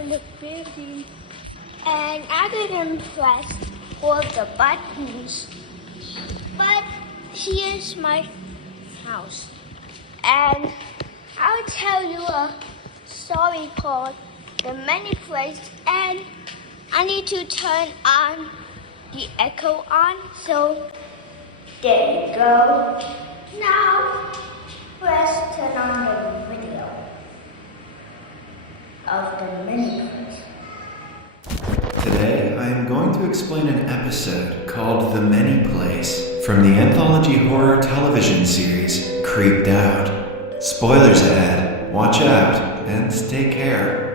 on the building and I didn't press all the buttons. But here's my house. And I'll tell you a story called The Many Place, and I need to turn on the echo on, so there you go. Now let's turn on the video of The Many Place. Today, I am going to explain an episode called The Many Place from the anthology horror television series Creeped Out. Spoilers ahead, watch out, and take care.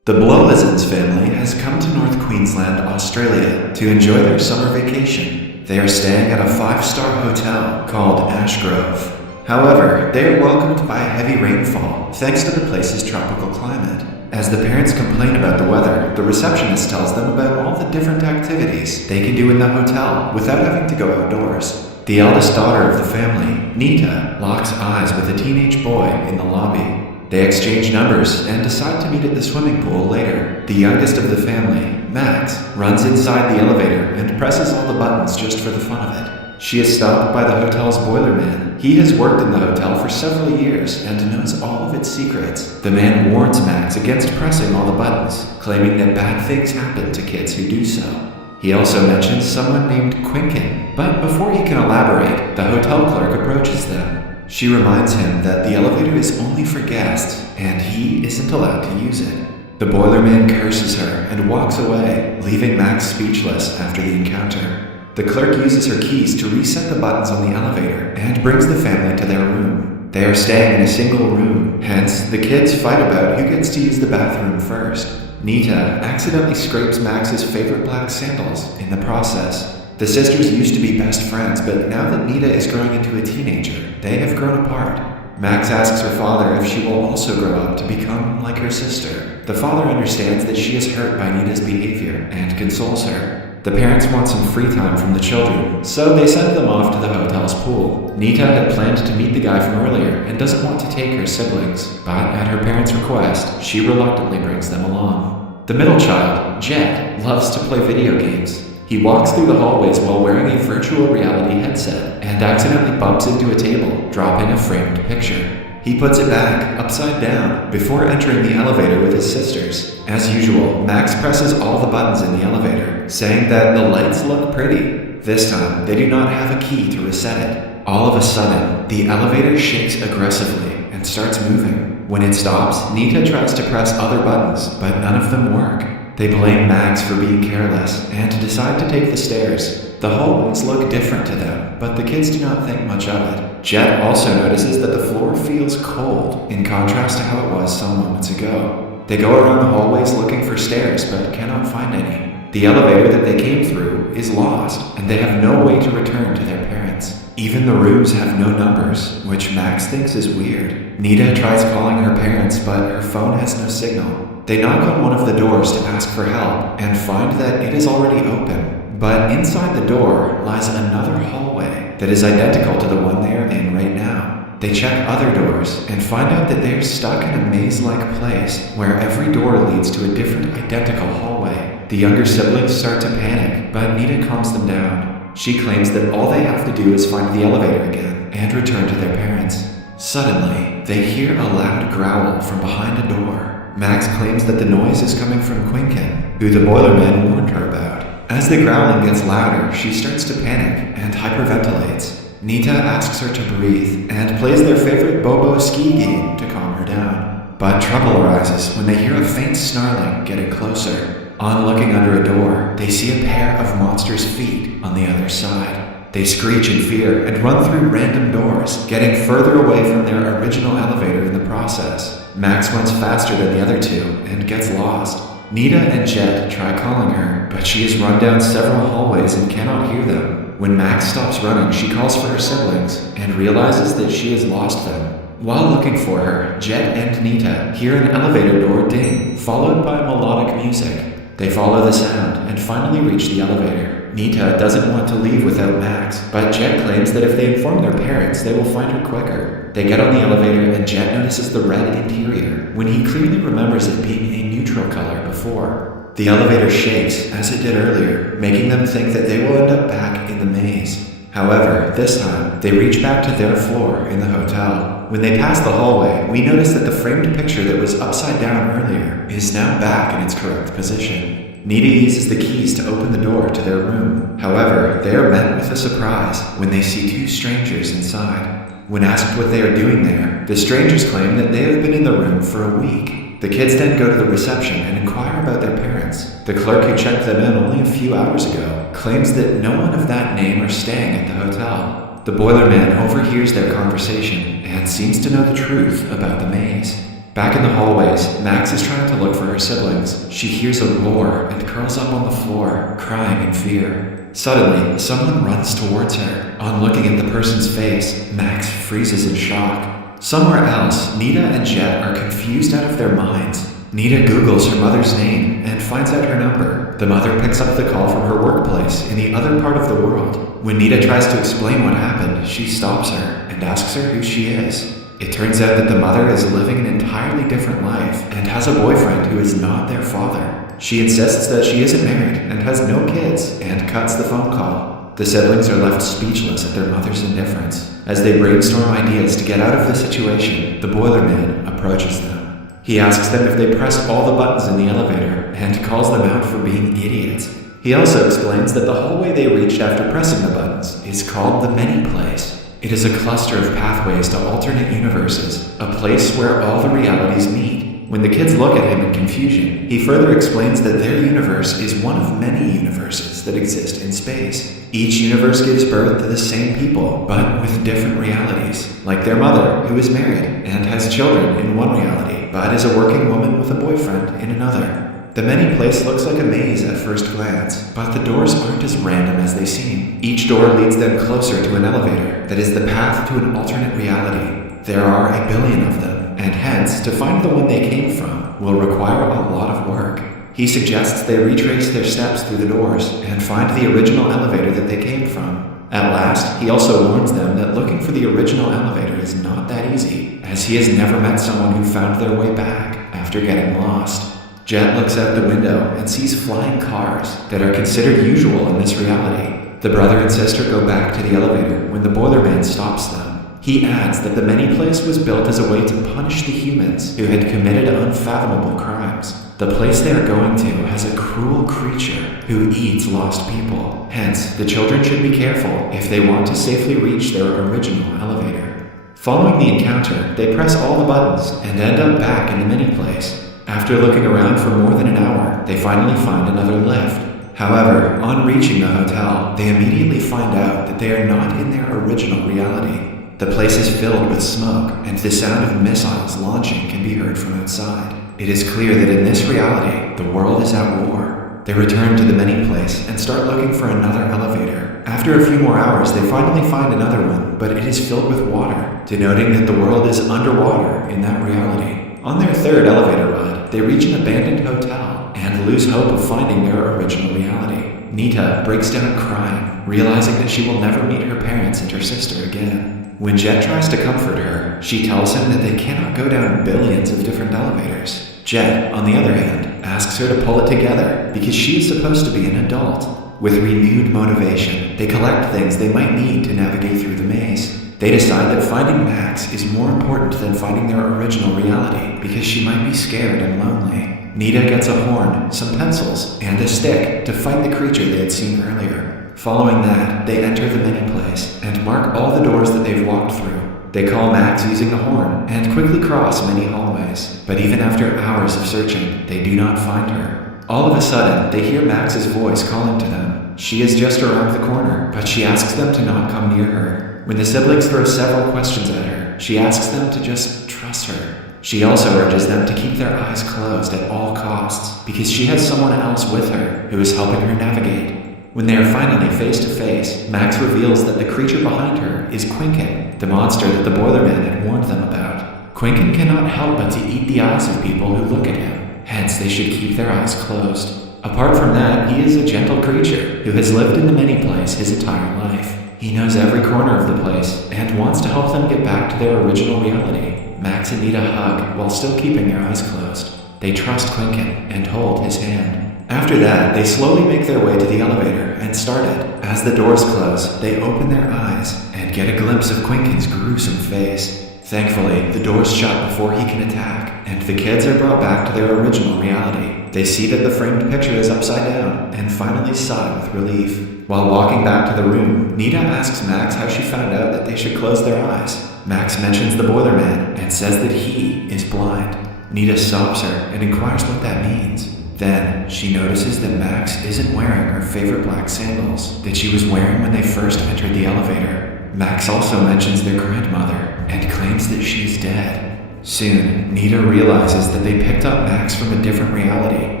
The Blowlizards family has come to North Queensland, Australia to enjoy their summer vacation. They are staying at a 5-star hotel called Ashgrove. However, they are welcomed by heavy rainfall thanks to the place's tropical climate. As the parents complain about the weather, the receptionist tells them about all the different activities they can do in the hotel without having to go outdoors. The eldest daughter of the family, Nita, locks eyes with a teenage boy in the lobby. They exchange numbers and decide to meet at the swimming pool later. The youngest of the family, Max, runs inside the elevator and presses all the buttons just for the fun of it. She is stopped by the hotel's boilerman. He has worked in the hotel for several years and knows all of its secrets. The man warns Max against pressing all the buttons, claiming that bad things happen to kids who do so. He also mentions someone named Quinkin, but before he can elaborate, the hotel clerk approaches them. She reminds him that the elevator is only for guests, and he isn't allowed to use it. The boilerman curses her and walks away, leaving Max speechless after the encounter. The clerk uses her keys to reset the buttons on the elevator and brings the family to their room. They are staying in a single room, hence the kids fight about who gets to use the bathroom first. Nita accidentally scrapes Max's favorite black sandals in the process. The sisters used to be best friends, but now that Nita is growing into a teenager, they have grown apart. Max asks her father if she will also grow up to become like her sister. The father understands that she is hurt by Nita's behavior and consoles her. The parents want some free time from the children, so they send them off to the hotel's pool. Nita had planned to meet the guy from earlier and doesn't want to take her siblings, but at her parents' request, she reluctantly brings them along. The middle child, Jet, loves to play video games. He walks through the hallways while wearing a virtual reality headset and accidentally bumps into a table, dropping a framed picture. He puts it back, upside down, before entering the elevator with his sisters. As usual, Max presses all the buttons in the elevator, saying that the lights look pretty. This time, they do not have a key to reset it. All of a sudden, the elevator shakes aggressively and starts moving. When it stops, Nita tries to press other buttons, but none of them work. They blame Max for being careless and decide to take the stairs. The hallways look different to them, but the kids do not think much of it. Jet also notices that the floor feels cold, in contrast to how it was some moments ago. They go around the hallways looking for stairs, but cannot find any. The elevator that they came through is lost, and they have no way to return to their parents. Even the rooms have no numbers, which Max thinks is weird. Nita tries calling her parents, but her phone has no signal. They knock on one of the doors to ask for help and find that it is already open. But inside the door lies another hallway that is identical to the one they are in right now. They check other doors and find out that they are stuck in a maze-like place where every door leads to a different identical hallway. The younger siblings start to panic, but Nita calms them down. She claims that all they have to do is find the elevator again and return to their parents. Suddenly, they hear a loud growl from behind a door. Max claims that the noise is coming from Quinkin, who the boilerman warned her about. As the growling gets louder, she starts to panic and hyperventilates. Nita asks her to breathe and plays their favorite Bobo ski game to calm her down. But trouble arises when they hear a faint snarling getting closer. On looking under a door, they see a pair of monsters' feet on the other side. They screech in fear and run through random doors, getting further away from their original elevator in the process. Max runs faster than the other two and gets lost. Nita and Jet try calling her, but she has run down several hallways and cannot hear them. When Max stops running, she calls for her siblings and realizes that she has lost them. While looking for her, Jet and Nita hear an elevator door ding, followed by melodic music. They follow the sound and finally reach the elevator. Nita doesn't want to leave without Max, but Jet claims that if they inform their parents, they will find her quicker. They get on the elevator and Jet notices the red interior, when he clearly remembers it being a neutral color before. The elevator shakes, as it did earlier, making them think that they will end up back in the maze. However, this time, they reach back to their floor in the hotel. When they pass the hallway, we notice that the framed picture that was upside down earlier is now back in its correct position. Nita uses the keys to open the door to their room. However, they are met with a surprise when they see two strangers inside. When asked what they are doing there, the strangers claim that they have been in the room for a week. The kids then go to the reception and inquire about their parents. The clerk who checked them in only a few hours ago claims that no one of that name are staying at the hotel. The Boilerman overhears their conversation and seems to know the truth about the maze. Back in the hallways, Max is trying to look for her siblings. She hears a roar and curls up on the floor, crying in fear. Suddenly, someone runs towards her. On looking at the person's face, Max freezes in shock. Somewhere else, Nita and Jet are confused out of their minds. Nita Googles her mother's name and finds out her number. The mother picks up the call from her workplace in the other part of the world. When Nita tries to explain what happened, she stops her and asks her who she is. It turns out that the mother is living an entirely different life and has a boyfriend who is not their father. She insists that she isn't married and has no kids and cuts the phone call. The siblings are left speechless at their mother's indifference. As they brainstorm ideas to get out of the situation, the Boilerman approaches them. He asks them if they pressed all the buttons in the elevator and calls them out for being idiots. He also explains that the hallway they reached after pressing the buttons is called the Many Place. It is a cluster of pathways to alternate universes, a place where all the realities meet. When the kids look at him in confusion, he further explains that their universe is one of many universes that exist in space. Each universe gives birth to the same people, but with different realities, like their mother, who is married and has children in one reality, but is a working woman with a boyfriend in another. The Many Place looks like a maze at first glance, but the doors aren't as random as they seem. Each door leads them closer to an elevator that is the path to an alternate reality. There are a billion of them, and hence, to find the one they came from will require a lot of work. He suggests they retrace their steps through the doors and find the original elevator that they came from. At last, he also warns them that looking for the original elevator is not that easy, as he has never met someone who found their way back after getting lost. Jet looks out the window and sees flying cars that are considered usual in this reality. The brother and sister go back to the elevator when the Boilerman stops them. He adds that the Many Place was built as a way to punish the humans who had committed unfathomable crimes. The place they are going to has a cruel creature who eats lost people. Hence, the children should be careful if they want to safely reach their original elevator. Following the encounter, they press all the buttons and end up back in the Many Place. After looking around for more than an hour, they finally find another lift. However, on reaching the hotel, they immediately find out that they are not in their original reality. The place is filled with smoke, and the sound of missiles launching can be heard from outside. It is clear that in this reality, the world is at war. They return to the Many Place and start looking for another elevator. After a few more hours, they finally find another one, but it is filled with water, denoting that the world is underwater in that reality. On their third elevator ride, they reach an abandoned hotel and lose hope of finding their original reality. Nita breaks down crying, realizing that she will never meet her parents and her sister again. When Jet tries to comfort her, she tells him that they cannot go down billions of different elevators. Jet, on the other hand, asks her to pull it together because she is supposed to be an adult. With renewed motivation, they collect things they might need to navigate through the maze. They decide that finding Max is more important than finding their original reality because she might be scared and lonely. Nita gets a horn, some pencils, and a stick to fight the creature they had seen earlier. Following that, they enter the Many Place and mark all the doors that they've walked through. They call Max using the horn and quickly cross many hallways, but even after hours of searching, they do not find her. All of a sudden, they hear Max's voice calling to them. She is just around the corner, but she asks them to not come near her. When the siblings throw several questions at her, she asks them to just trust her. She also urges them to keep their eyes closed at all costs because she has someone else with her who is helping her navigate. When they are finally face to face, Max reveals that the creature behind her is Quinken, the monster that the Boilerman had warned them about. Quinken cannot help but to eat the eyes of people who look at him. Hence, they should keep their eyes closed. Apart from that, he is a gentle creature who has lived in the many place his entire life. He knows every corner of the place and wants to help them get back to their original reality. Max and Nita hug while still keeping their eyes closed. They trust Quinken and hold his hand. After that, they slowly make their way to the elevator and start it. As the doors close, they open their eyes and get a glimpse of Quinken's gruesome face. Thankfully, the doors shut before he can attack, and the kids are brought back to their original reality. They see that the framed picture is upside down and finally sigh with relief. While walking back to the room, Nita asks Max how she found out that they should close their eyes. Max mentions the Boilerman and says that he is blind. Nita stops her and inquires what that means. Then, she notices that Max isn't wearing her favorite black sandals that she was wearing when they first entered the elevator. Max also mentions their grandmother and claims that she's dead. Soon, Nita realizes that they picked up Max from a different reality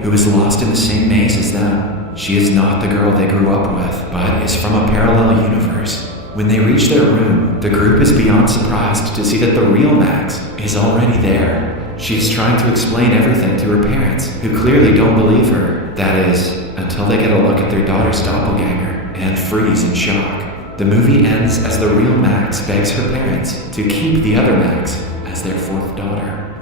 who is lost in the same maze as them. She is not the girl they grew up with, but is from a parallel universe. When they reach their room, the group is beyond surprised to see that the real Max is already there. She is trying to explain everything to her parents, who clearly don't believe her. That is, until they get a look at their daughter's doppelganger and freeze in shock. The movie ends as the real Max begs her parents to keep the other Max as their fourth daughter.